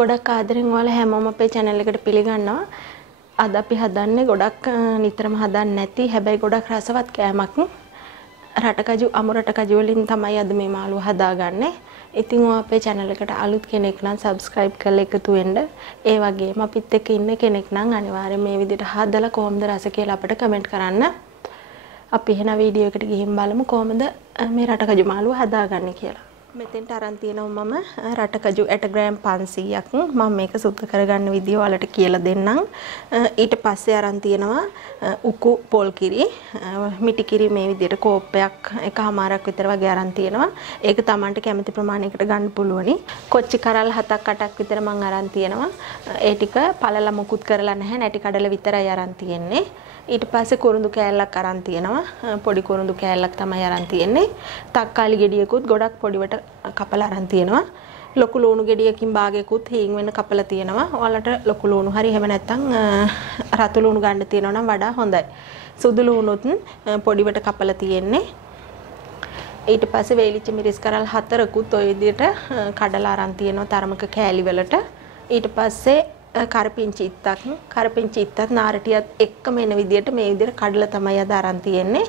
ගොඩක් ආදරෙන් ඔයාලා හැමෝම අපේ channel එකට පිළිගන්නවා. අද අපි හදන්නේ ගොඩක් නිතරම හදන්නේ නැති හැබැයි ගොඩක් රසවත් කෑමක්. රටකජු අමු රටකජු වලින් තමයි අද මේ මාළුව හදාගන්නේ. ඉතින් ඔයා අපේ channel එකට අලුත් කෙනෙක් නම් subscribe කරලා එකතු වෙන්න. ඒ වගේම අපිත් එක්ක ඉන්න කෙනෙක් නම් අනිවාර්යයෙන් මේ විදිහට හදලා කොහොමද රස කියලා අපිට comment කරන්න. අපි එහෙනම් වීඩියෝ එකට ගිහින් බලමු කොහොමද මේ රටකජු මාළුව හදාගන්නේ කියලා. මෙතෙන්ට අරන් තියෙනවා මම රටකජු 8 ග්‍රෑම් 500ක් මම මේක සුද්ධ කරගන්න විදිය ඔයාලට කියලා දෙන්නම්. ඊට පස්සේ අරන් තියෙනවා උකු පොල් කිරි මිටි කිරි මේ විදියට කෝප්පයක් එකමාරක් විතර වගේ අරන් තියෙනවා. ඒක Tamanට කැමති ප්‍රමාණයකට ගන්න පුළුවනි. කොච්චි කරල් 7ක් 8ක් විතර මම අරන් තියෙනවා. ඒ ටික පළලා මුකුත් කරලා නැහැ. නැටි කඩල විතරයි අරන් තියෙන්නේ. ඊට පස්සේ කුරුඳු කෑල්ලක් අරන් තියෙනවා. පොඩි කුරුඳු කෑල්ලක් තමයි අරන් තියෙන්නේ. තක්කාලි ගෙඩියකුත් ගොඩක් පොඩිවට කපලා අරන් තියෙනවා. ලොකු ලුණු ගෙඩියකින් භාගයකුත් හීන් වෙන කපලා තියෙනවා. ඔයාලට ලොකු ලුණු හරි එහෙම නැත්නම් රතු ලුණු ගන්න තියෙනවා නම් වඩා හොඳයි. සුදු ලුණුත් පොඩිවට කපලා තියෙන්නේ. ඊට පස්සේ වේලිච්ච මිරිස් කරල් 4කුත් ඔය විදිහට කඩලා අරන් තියෙනවා තරමක කෑලි වලට. ඊට පස්සේ කරපිංචි ඉත්තත් නාරටියත් එක්කම එන විදිහට මේ විදිහට කඩලා තමයි අද අරන් තියෙන්නේ.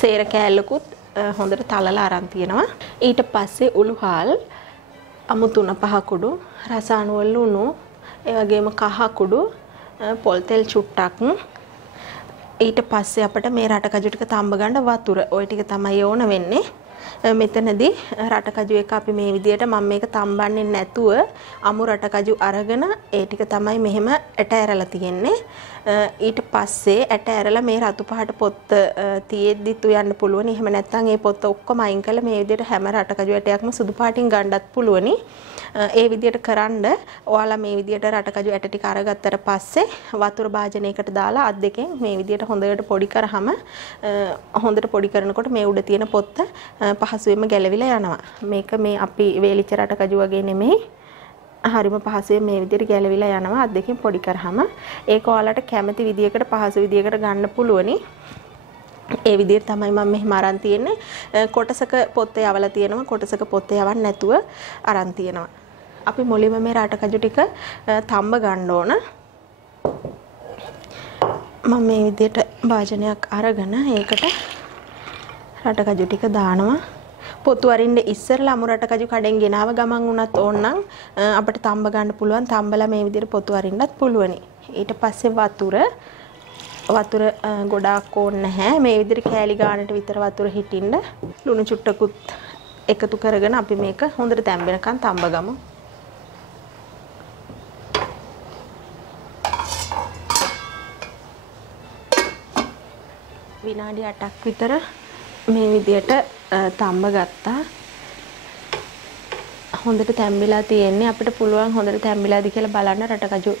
සේර කෑල්ලකුත් හොඳට තලලා අරන් තියෙනවා. ඊට පස්සේ උළුහාල් අමු 3-5 කුඩු රස අණුවල ලුණු ඒ වගේම කහ කුඩු පොල් තෙල් චුට්ටක්. ඊට පස්සේ අපිට මේ රටකජු ටික තඹ ගන්න වතුර. ওই ටික තමයි ඕන වෙන්නේ. මෙතනදී රටකජු එක අපි මේ විදිහට මම මේක තම්බන්නේ නැතුව අමු රටකජු අරගෙන ඒ ටික තමයි මෙහෙම ඇට ඇරලා තියෙන්නේ. ඊට පස්සේ ඇට ඇරලා මේ රතු පහට පොත්ත තියෙද්දිත් උයන්න පුළුවන්. එහෙම නැත්නම් මේ පොත්ත ඔක්කොම අයින් කරලා මේ විදිහට හැම රටකජු ඇටයක්ම සුදු පාටින් ගන්නත් පුළුවනි. ඒ විදිහට කරන්ඩ ඔයාලා මේ විදිහට රටකජු ඇට ටික අරගත්තට පස්සේ වතුර භාජනයකට දාලා අත් දෙකෙන් මේ විදිහට හොඳට පොඩි කරාම හොඳට පොඩි කරනකොට මේ උඩ තියෙන පොත්ත පහසුවෙන්ම ගැලවිලා යනවා. මේක මේ අපි වේලිච්ච රටකජු වගේ නෙමෙයි. හරිම පහසුවෙන් මේ විදිහට ගැලවිලා යනවා අත් දෙකෙන් පොඩි කරාම. ඒක ඔයාලට කැමති විදිහකට පහසු විදිහකට ගන්න පුළුවනි. ඒ විදිහට තමයි මම මෙහෙම අරන් තියෙන්නේ. කොටසක පොත්තේ යවලා තියෙනවා. කොටසක පොත්තේ යවන්න නැතුව අරන් තියෙනවා. අපි මුලින්ම මේ රටකජු ටික තඹ ගන්න ඕන. මම මේ විදිහට භාජනයක් අරගෙන ඒකට රටකජු ටික දානවා. පොතු අරින්න ඉස්සරලා අමු රටකජු කඩෙන් ගෙනාව ගමන් වුණත් ඕනනම් අපිට තඹ ගන්න පුළුවන්. තඹලා මේ විදිහට පොතු අරින්නත් පුළුවනි. ඊට පස්සේ වතුර ගොඩාක් ඕනේ නැහැ. මේ විදිහට කෑලි ගානට විතර වතුර හිටින්න. ලුණු චුට්ටකුත් එකතු කරගෙන අපි මේක හොඳට තැම්බෙනකන් තඹ ගමු. විනාඩි 8ක් විතර මේ විදිහට තඹ ගත්තා. හොඳට තැම්බිලා තියෙන්නේ. අපිට පුළුවන් හොඳට තැම්බිලාද කියලා බලන්න රටකජු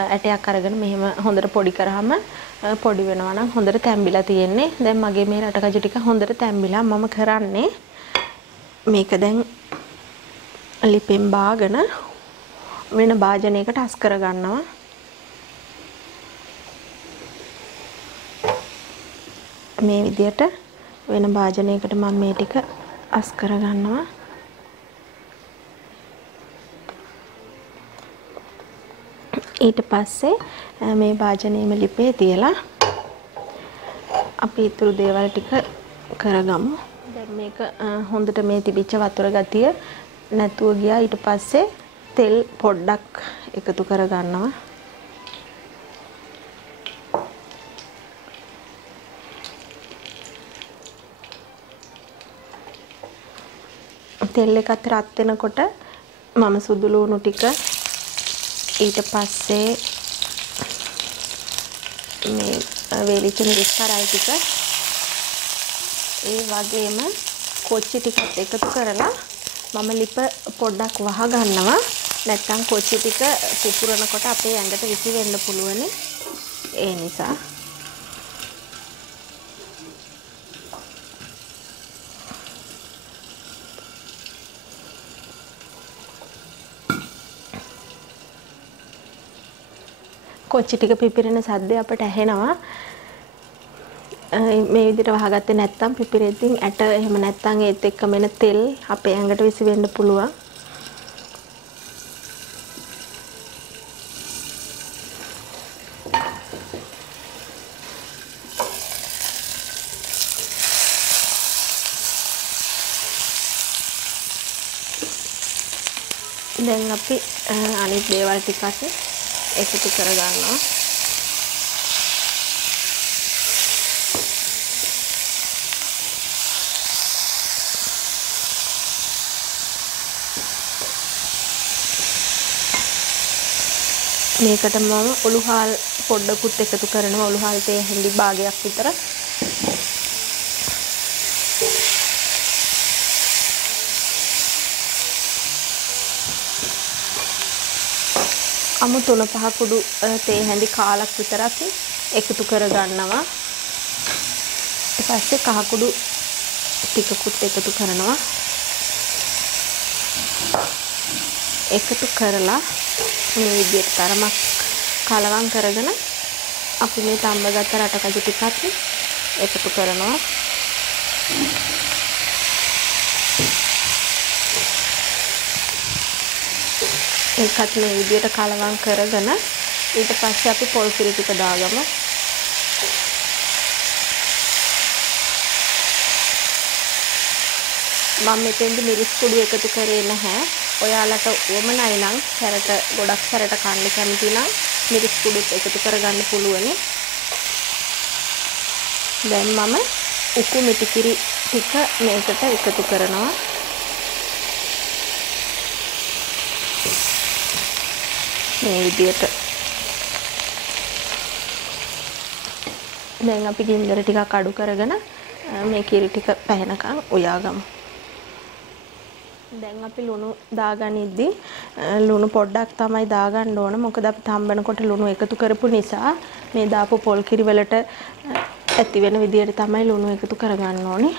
ඇටයක් අරගෙන මෙහෙම හොඳට පොඩි කරාම පොඩි වෙනවා නම් හොඳට තැම්බිලා තියෙන්නේ. දැන් මගේ මේ රටකජු ටික හොඳට තැම්බිලා මම කරන්නේ මේක දැන් ලිපෙන් බාගෙන වෙන භාජනයකට අස් කර ගන්නවා. මේ විදිහට වෙන භාජනයකට මම මේ ටික අස් කර ගන්නවා. ඊට පස්සේ මේ භාජනයේම ලිපේ තියලා අපි ඊතුරු දේවල් ටික කරගමු. දැන් මේක හොඳට මේ තිබිච්ච වතුර ගතිය නැතුව ගියා. ඊට පස්සේ තෙල් පොඩ්ඩක් එකතු කරගන්නවා. තෙල් එකත් රත් වෙනකොට මම සුදු ලුණු ටික ඊට පස්සේ මේ වේලිච්ච මිරිස් කරල් ටික ඒ වගේම කොච්චි ටිකත් එකතු කරලා මම ලිප පොඩ්ඩක් වහ ගන්නවා. නැත්නම් කොච්චි ටික පුපුරනකොට අපේ ඇඟට විසි වෙන්න පුළුවනි. ඒ නිසා කොච්චි ටික පිපිරෙන සද්දය අපට ඇහෙනවා. මේ විදිහට වහගත්තේ නැත්නම් පිපිරෙද්දී ඇට එහෙම නැත්නම් ඒත් එක්කම එන තෙල් අපේ ඇඟට විසි වෙන්න පුළුවන්. දැන් අපි අනිත් දේවල් ටිකක් එකතු කරගන්නවා. මේකට මම ඔලුහාල් පොඩ්ඩකුත් එකතු කරනවා. ඔලුහාල් තේ හැඳි භාගයක් විතර. අමු 3-5 කුඩු තේ හැඳි කාලක් විතරක් එකතු කරගන්නවා. ඊට පස්සේ කහ කුඩු ටිකකුත් එකතු කරනවා. එකතු කරලා මේ විදිහට තරමක් කලවම් කරගෙන අපි මේ තම්බගත්ත රටකජු ටිකත් එකතු කරනවා. ඒකත් මේ විදිහට කලවම් කරගෙන ඊට පස්සේ අපි පොල් කිරි ටික දාගමු. මම මෙතෙන්දි මිරිස් කුඩු එකතු කරේ නැහැ. ඔයාලට උවමනයි නම් සැරට ගොඩක් සැරට කන්න කැමති නම් මිරිස් කුඩුත් එකතු කරගන්න පුළුවනි. දැන් මම උකු මිටි කිරි ටික මේකට එකතු කරනවා. මේ විදිහට. දැන් අපි ගින්දර ටිකක් අඩු කරගෙන මේ කිරි ටික පැහැෙනකන් උයාගමු. දැන් අපි ලුණු දාගනිද්දි ලුණු පොඩ්ඩක් තමයි දාගන්න ඕන. මොකද අපි තම්බනකොට ලුණු එකතු කරපු නිසා මේ දාපු පොල් කිරි වලට ඇති වෙන විදිහට තමයි ලුණු එකතු කරගන්න ඕනේ.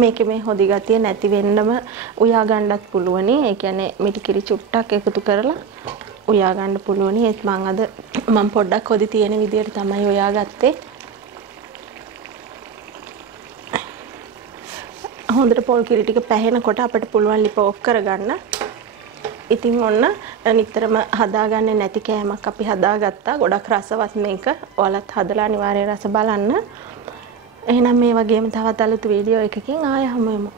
මේකේ මේ හොදි ගතිය නැති වෙන්නම උයා ගන්නත් පුළුවනි. ඒ කියන්නේ මිටි කිරි චුට්ටක් එකතු කරලා උයා ගන්න පුළුවනි. ඒත් මම පොඩ්ඩක් හොදි තියෙන විදිහට තමයි උයා ගත්තේ. හොඳට පොල් කිරි ටික පැහෙනකොට අපිට පුළුවන් ලිප ඔෆ් කරගන්න. ඉතින් ඔන්න නිතරම හදාගන්නේ නැති කෑමක් අපි හදාගත්තා. ගොඩක් රසවත් මේක. ඔයාලත් හදලා අනිවාර්යයෙන් රස බලන්න. එහෙනම් මේ වගේම තවත් අලුත් වීඩියෝ එකකින් ආයෙ හමු වෙමු.